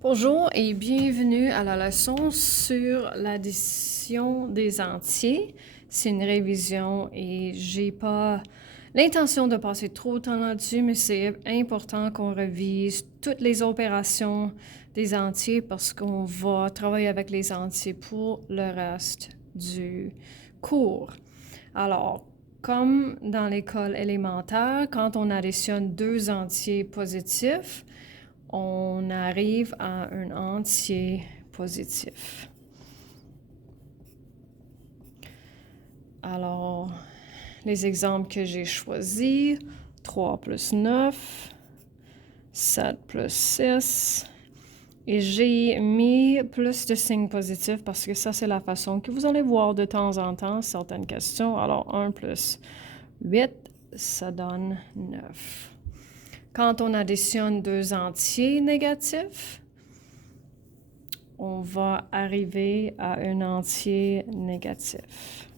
Bonjour et bienvenue à la leçon sur l'addition des entiers. C'est une révision et j'ai pas l'intention de passer trop de temps là-dessus, mais c'est important qu'on révise toutes les opérations des entiers parce qu'on va travailler avec les entiers pour le reste du cours. Alors, comme dans l'école élémentaire, quand on additionne deux entiers positifs, on arrive à un entier positif. Alors, les exemples que j'ai choisis, 3 plus 9, 7 plus 6, et j'ai mis plus de signes positifs parce que ça, c'est la façon que vous allez voir de temps en temps certaines questions. Alors, 1 plus 8, ça donne 9. Quand on additionne deux entiers négatifs, on va arriver à un entier négatif.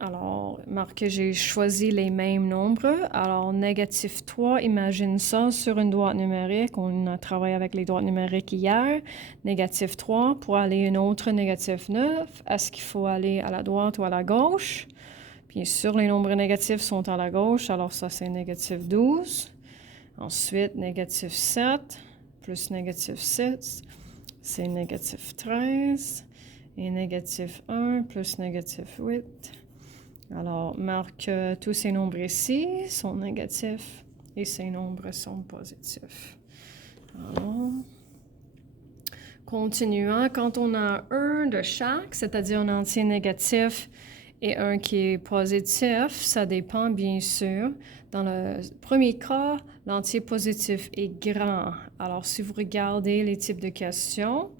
Alors, marque que j'ai choisi les mêmes nombres. Alors, négatif 3, imagine ça sur une droite numérique. On a travaillé avec les droites numériques hier. Négatif 3, pour aller un autre négatif 9, est-ce qu'il faut aller à la droite ou à la gauche? Bien sûr, les nombres négatifs sont à la gauche, alors ça c'est négatif 12. Ensuite, négatif 7 plus négatif 6, c'est négatif 13. Et négatif 1 plus négatif 8. Alors, marque tous ces nombres ici sont négatifs et ces nombres sont positifs. Alors, continuant, quand on a un de chaque, c'est-à-dire un entier négatif et un qui est positif, ça dépend bien sûr. Dans le premier cas, l'entier positif est grand. Alors, si vous regardez les types de questions,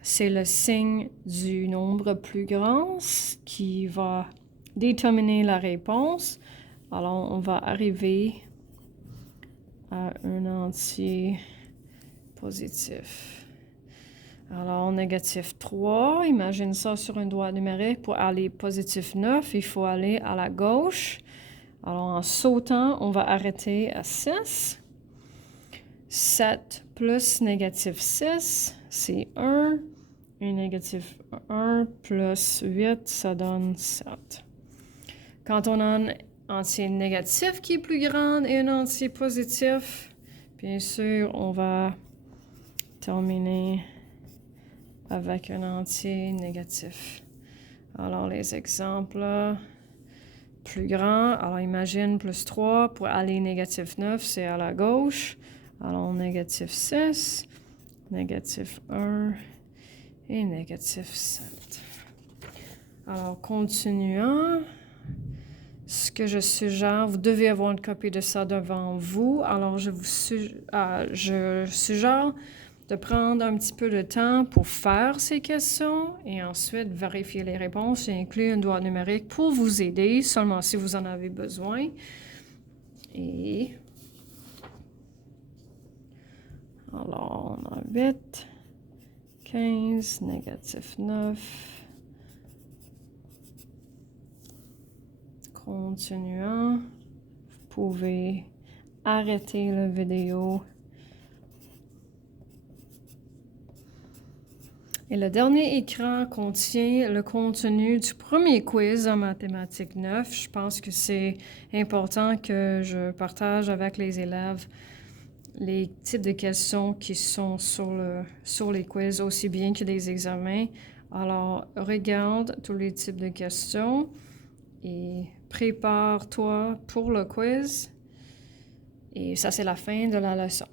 c'est le signe du nombre plus grand qui va déterminer la réponse. Alors, on va arriver à un entier positif. Alors, négatif 3, imagine ça sur une droite numérique. Pour aller positif 9, il faut aller à la gauche. Alors, en sautant, on va arrêter à 6. 7 plus négatif 6, c'est 1. Et négatif 1 plus 8, ça donne 7. Quand on a un entier négatif qui est plus grand et un entier positif, bien sûr, on va terminer avec un entier négatif. Alors, les exemples plus grands, alors imagine plus 3, pour aller négatif 9, c'est à la gauche. Alors, négatif 6, négatif 1 et négatif 7. Alors, continuons. Ce que je suggère, vous devez avoir une copie de ça devant vous. Alors, je suggère de prendre un petit peu de temps pour faire ces questions et ensuite vérifier les réponses. J'ai inclus une droite numérique pour vous aider, seulement si vous en avez besoin. Et alors, on a 8, 15, négatif 9. Continuons. Vous pouvez arrêter la vidéo. Et le dernier écran contient le contenu du premier quiz en mathématiques 9. Je pense que c'est important que je partage avec les élèves les types de questions qui sont sur les quiz, aussi bien que les examens. Alors, regarde tous les types de questions et prépare-toi pour le quiz. Et ça, c'est la fin de la leçon.